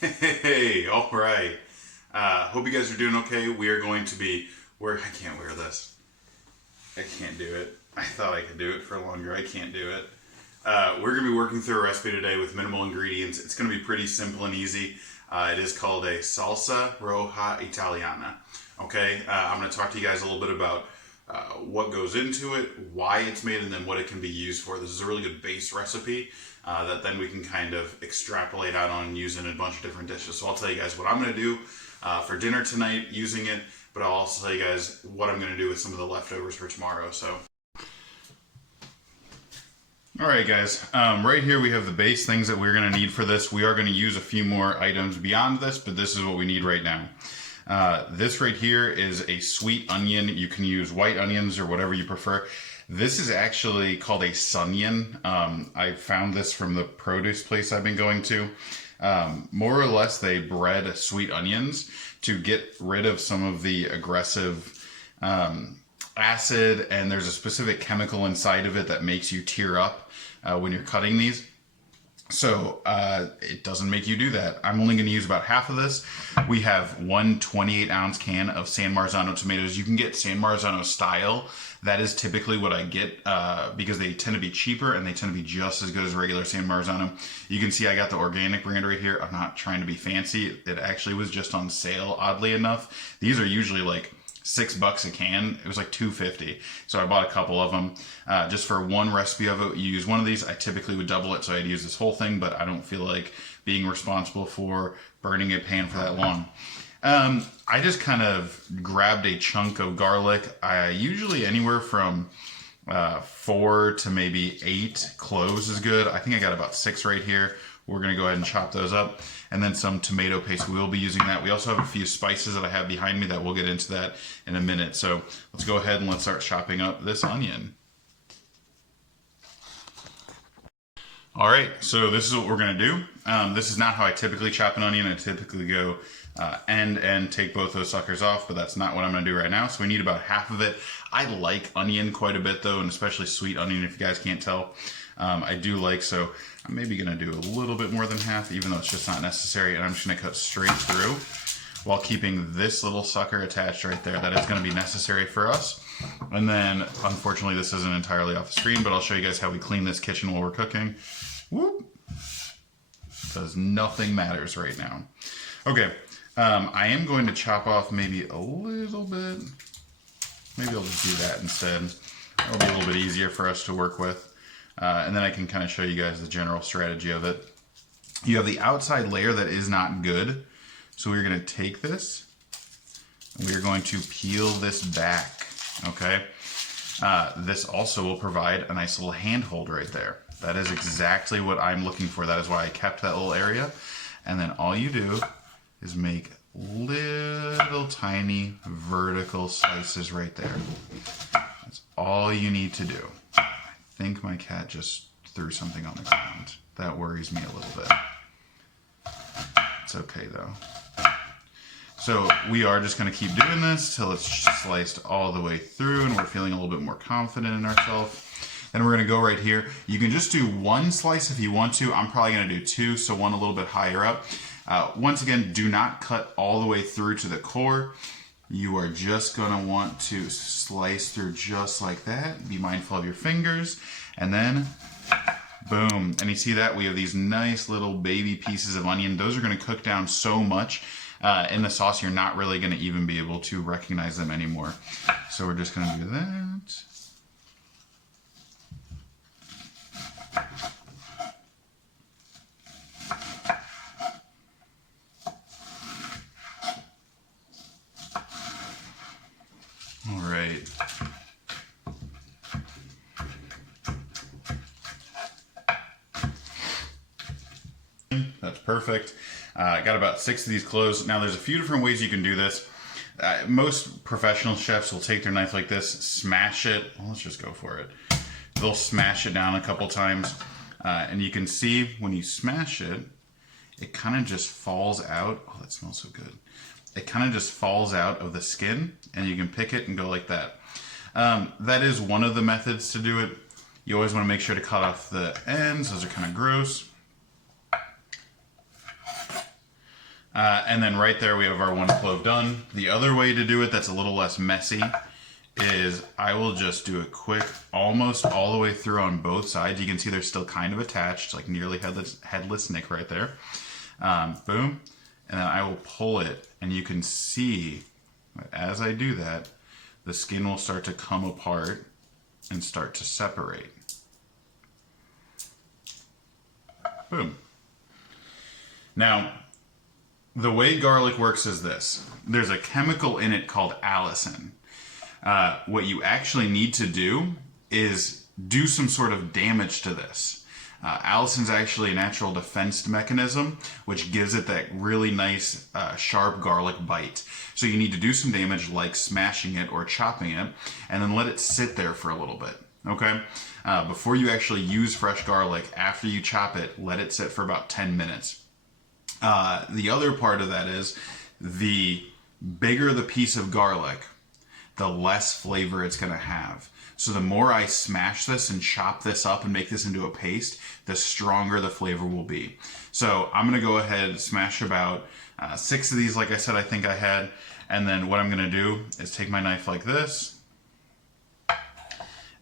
Hey, all right. Hope you guys are doing okay. We are going to be. I can't wear this. I can't do it. I thought I could do it for longer. I can't do it. We're going to be working through a recipe today with minimal ingredients. It's going to be pretty simple and easy. It is called a salsa roja italiana. Okay, I'm going to talk to you guys a little bit about what goes into it, why it's made, and then what it can be used for. This is a really good base recipe that then we can kind of extrapolate out on and use in a bunch of different dishes. So I'll tell you guys what I'm going to do for dinner tonight using it, but I'll also tell you guys what I'm going to do with some of the leftovers for tomorrow. So. Alright guys, right here we have the base things that we're going to need for this. We are going to use a few more items beyond this, but this is what we need right now. This right here is a sweet onion. You can use white onions or whatever you prefer. This is actually called a sunnion. I found this from the produce place I've been going to. More or less they bred sweet onions to get rid of some of the aggressive acid, and there's a specific chemical inside of it that makes you tear up when you're cutting these. So it doesn't make you do that. I'm only going to use about half of this. We have one 28-ounce can of San Marzano tomatoes. You can get San Marzano style. That is typically what I get because they tend to be cheaper and they tend to be just as good as regular San Marzano. You can see I got the organic brand right here. I'm not trying to be fancy. It actually was just on sale, oddly enough. These are usually like $6 a can. It was like $2.50, so I bought a couple of them just for one recipe of it. You use one of these. I typically would double it, so I'd use this whole thing, but I don't feel like being responsible for burning a pan for that long. I just kind of grabbed a chunk of garlic. I usually anywhere from 4 to maybe 8 cloves is good. I think I got about 6 right here. We're going to go ahead and chop those up. And then some tomato paste. We will be using that. We also have a few spices that I have behind me that we'll get into that in a minute. So let's go ahead and let's start chopping up this onion. All right, so this is what we're going to do. This is not how I typically chop an onion. I typically go end and take both those suckers off, but that's not what I'm going to do right now. So we need about half of it. I like onion quite a bit though, and especially sweet onion if you guys can't tell. I do like, so I'm maybe going to do a little bit more than half, even though it's just not necessary, and I'm just going to cut straight through while keeping this little sucker attached right there. That is going to be necessary for us. And then, unfortunately, this isn't entirely off the screen, but I'll show you guys how we clean this kitchen while we're cooking. Whoop! Because nothing matters right now. Okay, I am going to chop off maybe a little bit. Maybe I'll just do that instead. That'll be a little bit easier for us to work with. And then I can kind of show you guys the general strategy of it. You have the outside layer that is not good. So we're going to take this and we're going to peel this back. Okay. This also will provide a nice little handhold right there. That is exactly what I'm looking for. That is why I kept that little area. And then all you do is make little tiny vertical slices right there. That's all you need to do. I think my cat just threw something on the ground. That worries me a little bit. It's okay though. So we are just going to keep doing this till it's sliced all the way through and we're feeling a little bit more confident in ourselves. Then we're going to go right here. You can just do one slice if you want to. I'm probably going to do 2, so one a little bit higher up. Once again, do not cut all the way through to the core. You are just going to want to slice through just like that. Be mindful of your fingers. And then, boom. And you see that? We have these nice little baby pieces of onion. Those are going to cook down so much in the sauce, you're not really going to even be able to recognize them anymore. So we're just going to do that. All right. That's perfect. I got about 6 of these cloves. Now there's a few different ways you can do this. Most professional chefs will take their knife like this, smash it. Well, let's just go for it. They'll smash it down a couple times. And you can see when you smash it, it kind of just falls out. Oh, that smells so good. It kind of just falls out of the skin and you can pick it and go like that. That is one of the methods to do it. You always want to make sure to cut off the ends. Those are kind of gross. And then right there we have our 1 clove done. The other way to do it that's a little less messy is I will just do a quick almost all the way through on both sides. You can see they're still kind of attached, like nearly headless Nick right there. Boom. And then I will pull it, and you can see as I do that, the skin will start to come apart and start to separate. Boom. Now, the way garlic works is this. There's a chemical in it called allicin. What you actually need to do is do some sort of damage to this. Allicin is actually a natural defense mechanism, which gives it that really nice, sharp garlic bite. So you need to do some damage, like smashing it or chopping it, and then let it sit there for a little bit. Okay? Before you actually use fresh garlic, after you chop it, let it sit for about 10 minutes. The other part of that is the bigger the piece of garlic, the less flavor it's going to have. So the more I smash this and chop this up and make this into a paste, the stronger the flavor will be. So I'm going to go ahead and smash about 6 of these, like I said, I think I had. And then what I'm going to do is take my knife like this,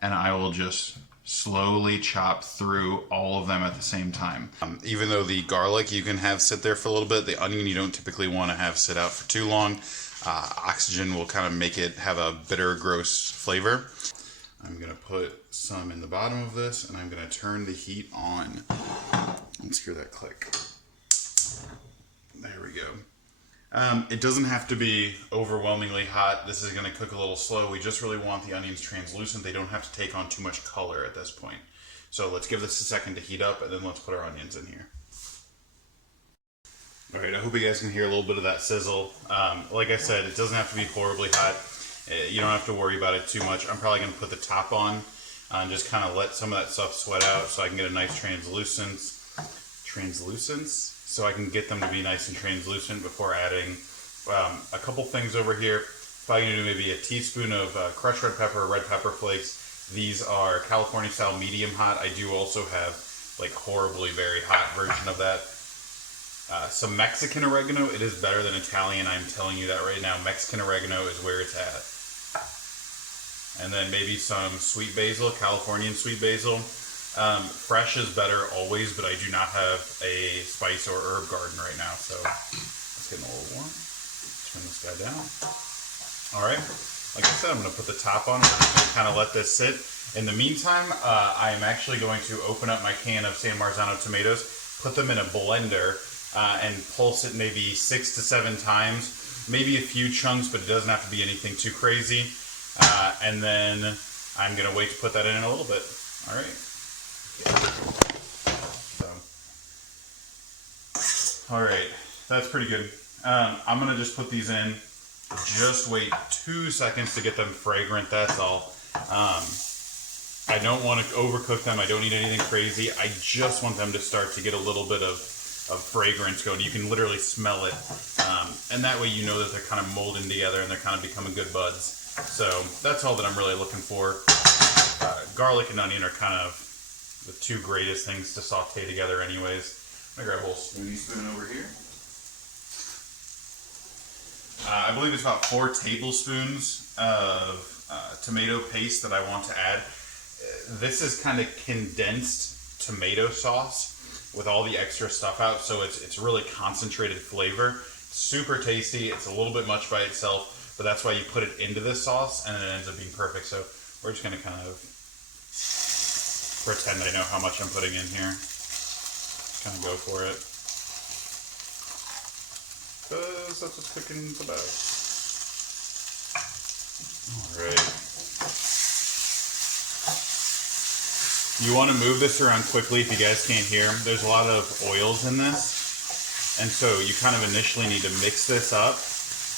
and I will just slowly chop through all of them at the same time. Even though the garlic you can have sit there for a little bit, the onion you don't typically want to have sit out for too long. Oxygen will kind of make it have a bitter, gross flavor. I'm going to put some in the bottom of this, and I'm going to turn the heat on. Let's hear that click. There we go. It doesn't have to be overwhelmingly hot. This is going to cook a little slow. We just really want the onions translucent. They don't have to take on too much color at this point. So let's give this a second to heat up, and then let's put our onions in here. All right, I hope you guys can hear a little bit of that sizzle. Like I said, it doesn't have to be horribly hot. You don't have to worry about it too much. I'm probably going to put the top on and just kind of let some of that stuff sweat out so I can get a nice translucence, so I can get them to be nice and translucent before adding a couple things over here. Probably going to do maybe a teaspoon of crushed red pepper or red pepper flakes. These are California style medium hot. I do also have like horribly very hot version of that. Some Mexican oregano. It is better than Italian. I'm telling you that right now. Mexican oregano is where it's at. And then maybe some sweet basil, Californian sweet basil. Fresh is better always, but I do not have a spice or herb garden right now, so it's getting a little warm. Turn this guy down. All right, like I said, I'm going to put the top on. I'm just going to kind of let this sit. In the meantime, I am actually going to open up my can of San Marzano tomatoes, put them in a blender, and pulse it maybe 6 to 7 times, maybe a few chunks, but it doesn't have to be anything too crazy. And then I'm going to wait to put that in a little bit. All right. All right, that's pretty good. I'm going to just put these in. Just wait 2 seconds to get them fragrant, that's all. I don't want to overcook them. I don't need anything crazy. I just want them to start to get a little bit of fragrance going. You can literally smell it. And that way you know that they're kind of molding together and they're kind of becoming good buds. So that's all that I'm really looking for. Garlic and onion are kind of the 2 greatest things to saute together anyways. I'm going to grab a little smoothie spoon over here. I believe it's about 4 tablespoons of tomato paste that I want to add. This is kind of condensed tomato sauce with all the extra stuff out, so it's really concentrated flavor. Super tasty. It's a little bit much by itself, but that's why you put it into this sauce and it ends up being perfect. So we're just going to kind of pretend I know how much I'm putting in here. Just kind of go for it. Because that's what cooking's about. Alright. You want to move this around quickly if you guys can't hear. There's a lot of oils in this. And so you kind of initially need to mix this up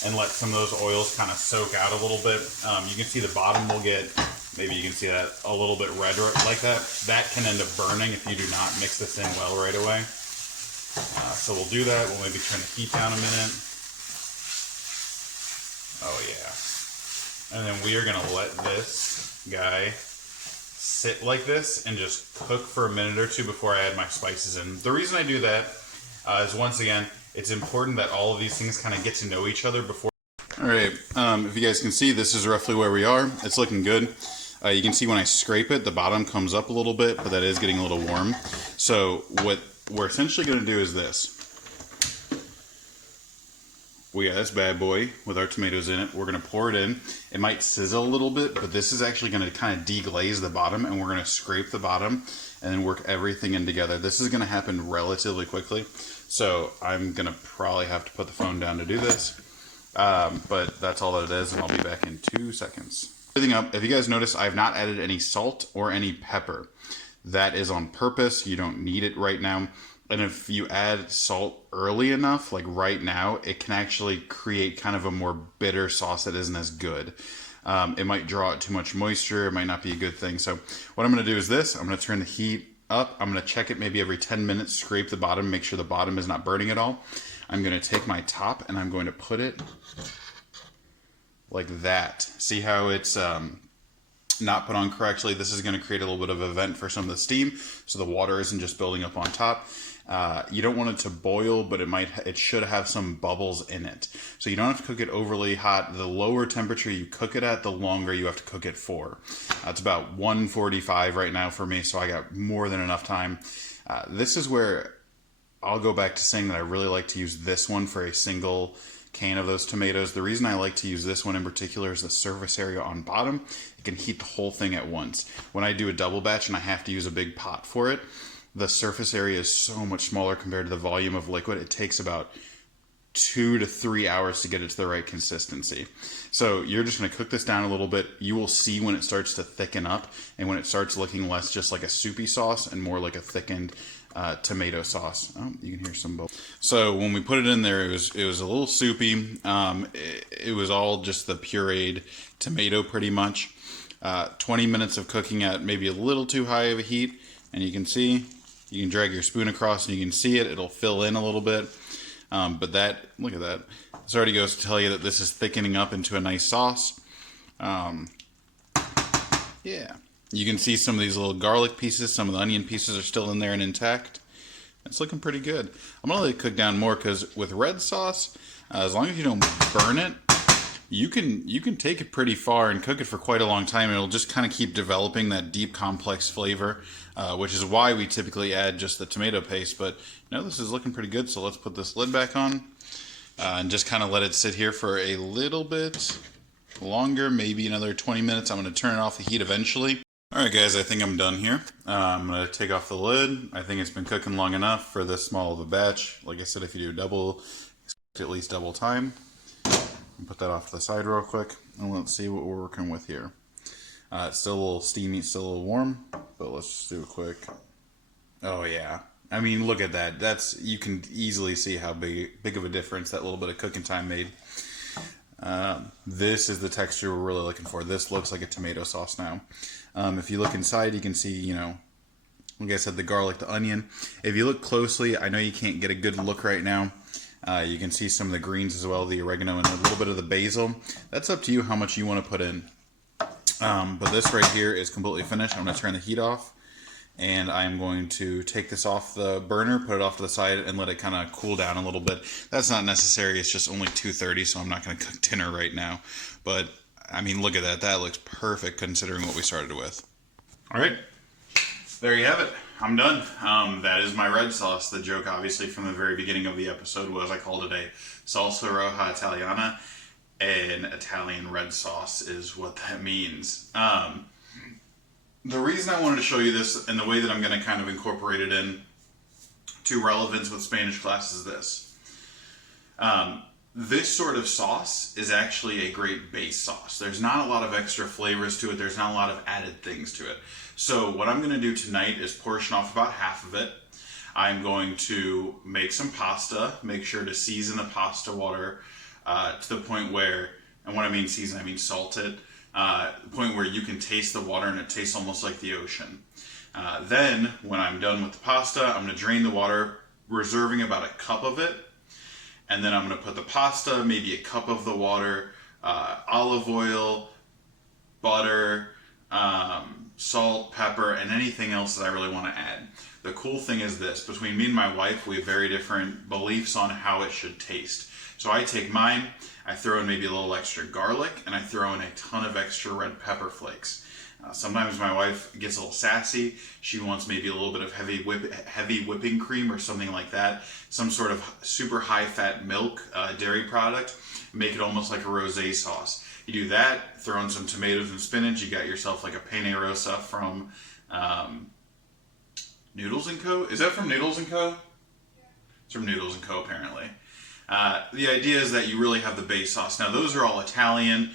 and let some of those oils kind of soak out a little bit. You can see the bottom will get, maybe you can see that, a little bit red like that. That can end up burning if you do not mix this in well right away. So we'll do that. We'll maybe turn the heat down a minute. Oh yeah. And then we are going to let this guy sit like this and just cook for a minute or 2 before I add my spices in. The reason I do that is, once again, it's important that all of these things kind of get to know each other before. All right, if you guys can see, this is roughly where we are. It's looking good. You can see when I scrape it, the bottom comes up a little bit, but that is getting a little warm. So what we're essentially going to do is this. We got this bad boy with our tomatoes in it. We're going to pour it in. It might sizzle a little bit, but this is actually going to kind of deglaze the bottom, and we're going to scrape the bottom and then work everything in together. This is going to happen relatively quickly, so I'm going to probably have to put the phone down to do this. But that's all that it is, and I'll be back in 2 seconds. Everything up. If you guys notice, I've not added any salt or any pepper. That is on purpose. You don't need it right now. And if you add salt early enough, like right now, it can actually create kind of a more bitter sauce that isn't as good. It might draw out too much moisture. It might not be a good thing. So what I'm going to do is this. I'm going to turn the heat up. I'm going to check it maybe every 10 minutes, scrape the bottom, make sure the bottom is not burning at all. I'm going to take my top and I'm going to put it like that. See how it's not put on correctly? This is going to create a little bit of a vent for some of the steam, so the water isn't just building up on top. You don't want it to boil, but it should have some bubbles in it. So you don't have to cook it overly hot. The lower temperature you cook it at, the longer you have to cook it for. It's about 145 right now for me, so I got more than enough time. This is where I'll go back to saying that I really like to use this one for a single can of those tomatoes. The reason I like to use this one in particular is the surface area on bottom. It can heat the whole thing at once. When I do a double batch and I have to use a big pot for it, the surface area is so much smaller compared to the volume of liquid. It takes about 2 to 3 hours to get it to the right consistency. So you're just going to cook this down a little bit. You will see when it starts to thicken up and when it starts looking less just like a soupy sauce and more like a thickened tomato sauce. Oh, you can hear some bubbles. So when we put it in there, it was a little soupy. It was all just the pureed tomato pretty much. 20 minutes of cooking at maybe a little too high of a heat, and you can see, you can drag your spoon across and you can see it. It'll fill in a little bit. But that, look at that. This already goes to tell you that this is thickening up into a nice sauce. Yeah. You can see some of these little garlic pieces, some of the onion pieces are still in there and intact. It's looking pretty good. I'm going to let it cook down more because with red sauce, as long as you don't burn it, you can take it pretty far and cook it for quite a long time. It'll just kind of keep developing that deep, complex flavor, which is why we typically add just the tomato paste. But no, this is looking pretty good, so let's put this lid back on and just kind of let it sit here for a little bit longer, maybe another 20 minutes. I'm going to turn off the heat eventually. Alright guys, I think I'm done here. I'm going to take off the lid. I think it's been cooking long enough for this small of a batch. Like I said, if you do double, expect at least double time. Put that off to the side real quick, and let's see what we're working with here. It's still a little steamy, it's still a little warm, but let's just do a quick. Oh yeah, I mean look at that. You can easily see how big of a difference that little bit of cooking time made. This is the texture we're really looking for. This looks like a tomato sauce now. If you look inside, you can see, you know, like I said, the garlic, the onion. If you look closely, I know you can't get a good look right now. You can see some of the greens as well, the oregano and a little bit of the basil. That's up to you how much you want to put in. But this right here is completely finished. I'm going to turn the heat off. And I'm going to take this off the burner, put it off to the side, and let it kind of cool down a little bit. That's not necessary. It's just only 2:30, so I'm not going to cook dinner right now. But, I mean, look at that. That looks perfect considering what we started with. All right. There you have it. I'm done. That is my red sauce. The joke, obviously, from the very beginning of the episode was I called it a Salsa roja italiana, and Italian red sauce is what that means. The reason I wanted to show you this and the way that I'm going to kind of incorporate it in to relevance with Spanish class is this. This sort of sauce is actually a great base sauce. There's not a lot of extra flavors to it. There's not a lot of added things to it. So what I'm going to do tonight is portion off about half of it. I'm going to make some pasta, make sure to season the pasta water to the point where, and when I mean season, I mean salt it, the point where you can taste the water and it tastes almost like the ocean. Then, when I'm done with the pasta, I'm going to drain the water, reserving about a cup of it. And then I'm going to put the pasta, maybe a cup of the water, olive oil, butter, salt, pepper, and anything else that I really want to add. The cool thing is this, between me and my wife, we have very different beliefs on how it should taste. So I take mine, I throw in maybe a little extra garlic, and I throw in a ton of extra red pepper flakes. Sometimes my wife gets a little sassy. She wants maybe a little bit of heavy whipping cream or something like that. Some sort of super high fat milk, dairy product. Make it almost like a rosé sauce. You do that, throw in some tomatoes and spinach. You got yourself like a penne rosa from Noodles & Co. Is that from Noodles & Co? Yeah. It's from Noodles & Co. apparently. The idea is that you really have the base sauce. Now those are all Italian,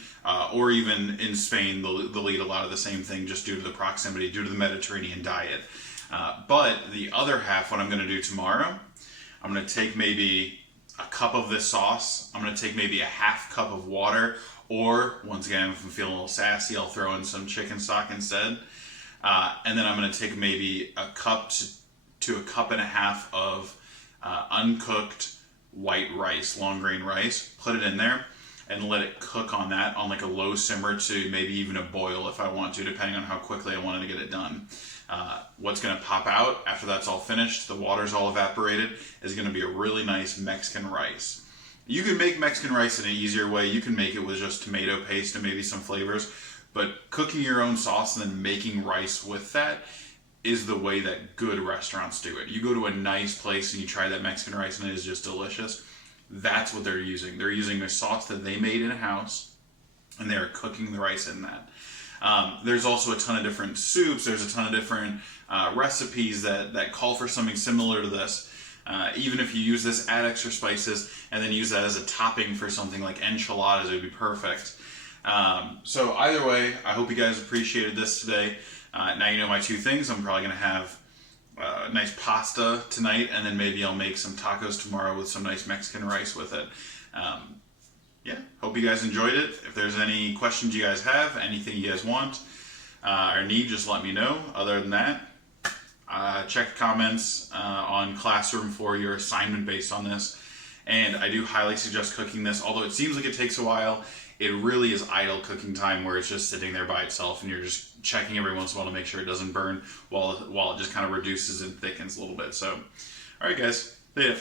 or even in Spain they'll eat a lot of the same thing just due to the proximity, due to the Mediterranean diet. But the other half, what I'm going to do tomorrow, I'm going to take maybe a cup of this sauce, I'm going to take maybe a half cup of water, or once again, if I'm feeling a little sassy, I'll throw in some chicken stock instead. And then I'm going to take maybe a cup to a cup and a half of uncooked white rice, long grain rice, put it in there and let it cook on that on like a low simmer to maybe even a boil if I want to, depending on how quickly I wanted to get it done. What's going to pop out after that's all finished, the water's all evaporated, is going to be a really nice Mexican rice. You can make Mexican rice in an easier way. You can make it with just tomato paste and maybe some flavors, but cooking your own sauce and then making rice with that is the way that good restaurants do it. You go to a nice place and you try that Mexican rice and it is just delicious. That's what they're using. They're using a sauce that they made in a house and they're cooking the rice in that. There's also a ton of different soups. There's a ton of different recipes that call for something similar to this. Even if you use this, add extra spices, and then use that as a topping for something like enchiladas, it would be perfect. So either way, I hope you guys appreciated this today. Now you know my two things. I'm probably going to have nice pasta tonight, and then maybe I'll make some tacos tomorrow with some nice Mexican rice with it. Yeah, hope you guys enjoyed it. If there's any questions you guys have, anything you guys want or need, just let me know. Other than that, check the comments on Classroom for your assignment based on this. And I do highly suggest cooking this, although it seems like it takes a while. It really is idle cooking time where it's just sitting there by itself and you're just checking every once in a while to make sure it doesn't burn while it just kind of reduces and thickens a little bit. So, alright guys, see ya.